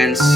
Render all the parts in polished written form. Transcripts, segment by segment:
Friends.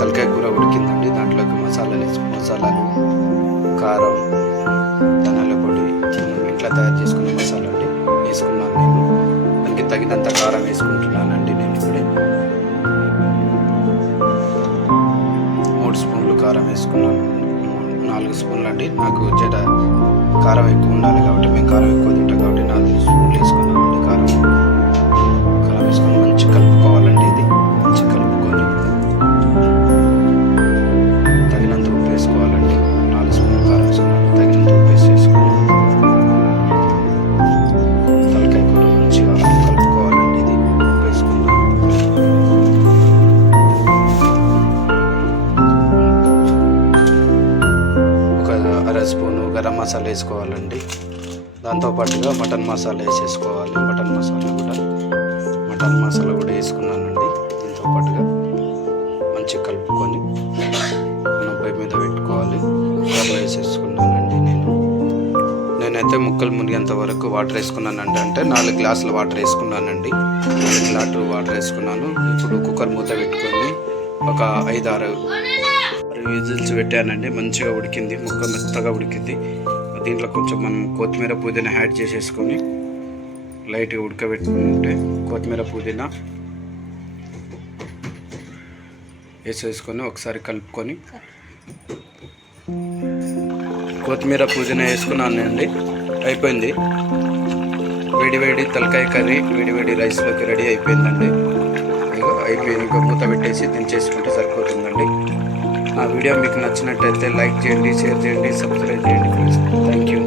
తలకాయ కూర ఉడికిందండి. దాంట్లోకి మసాలాలు, కారం, ధనియాల పొడి, ఇంట్లో తయారు చేసుకున్న మసాలా అండి వేసుకున్నాను. నేను దానికి తగినంత కారం వేసుకుంటున్నానండి. నేను ఇప్పుడే 3 స్పూన్లు కారం వేసుకున్నాను. 4 స్పూన్లు అండి. నాకు జడ కారం ఎక్కువ ఉండాలి కాబట్టి, మేము కారం ఎక్కువ తింటాం కాబట్టి 4 స్పూన్లు వేసుకున్నామండి. కారం వేసుకొని మంచిగా కలుపుకోవాలండి. ఇది మంచిగా కలుపుకొని తగినంత ఉప్పు వేసుకోవాలండి. 4 స్పూన్లు కారం వేసుకున్నాను. తగినంత ఉప్పు వేసుకొని తలకాయ కూర మంచిగా కలుపుకోవాలండి. ఇది ఉప్పు వేసుకున్నాను. ఒక 1/2 స్పూను గరం మసాలా వేసుకోవాలండి. దాంతోపాటుగా మటన్ మసాలా వేసేసుకోవాలి. మటన్ మసాలా కూడా వేసుకున్నానండి. దీంతో పాటుగా మంచిగా కలుపుకొని మనం పొయ్యి మీద పెట్టుకోవాలి. కుక్కర్లో వేసేసుకున్నానండి. నేనైతే ముక్కలు మునిగేంత వరకు వాటర్ వేసుకున్నానండి. అంటే 4 గ్లాసుల వాటర్ వేసుకున్నానండి. 4 గ్లాసులు వాటర్ వేసుకున్నాను. ఇప్పుడు కుక్కర్ మూత పెట్టుకొని ఒక 5-6 విజిల్స్ పెట్టానండి. మంచిగా ఉడికింది. ముక్క మెత్తగా ఉడికింది. దీంట్లో కొంచెం మనం కొత్తిమీర పుదీనా యాడ్ చేసేసుకొని లైట్గా ఉడకబెట్టుకుంటే కొత్తిమీర పుదీనా వేసేసుకొని ఒకసారి కలుపుకొని కొత్తిమీర పుదీనా వేసుకున్నానండి. అయిపోయింది. వేడి తలకాయ కర్రీ వేడి రైస్లోకి రెడీ అయిపోయిందండి. అయిపోయింది. ఇంకా మూత పెట్టేసి దించేసుకుంటే సరిపోతుందండి. ఆ వీడియో మీకు నచ్చినట్టయితే లైక్ చేయండి, షేర్ చేయండి, సబ్స్క్రైబ్ చేయండి ఫ్రెండ్స్. Thank you.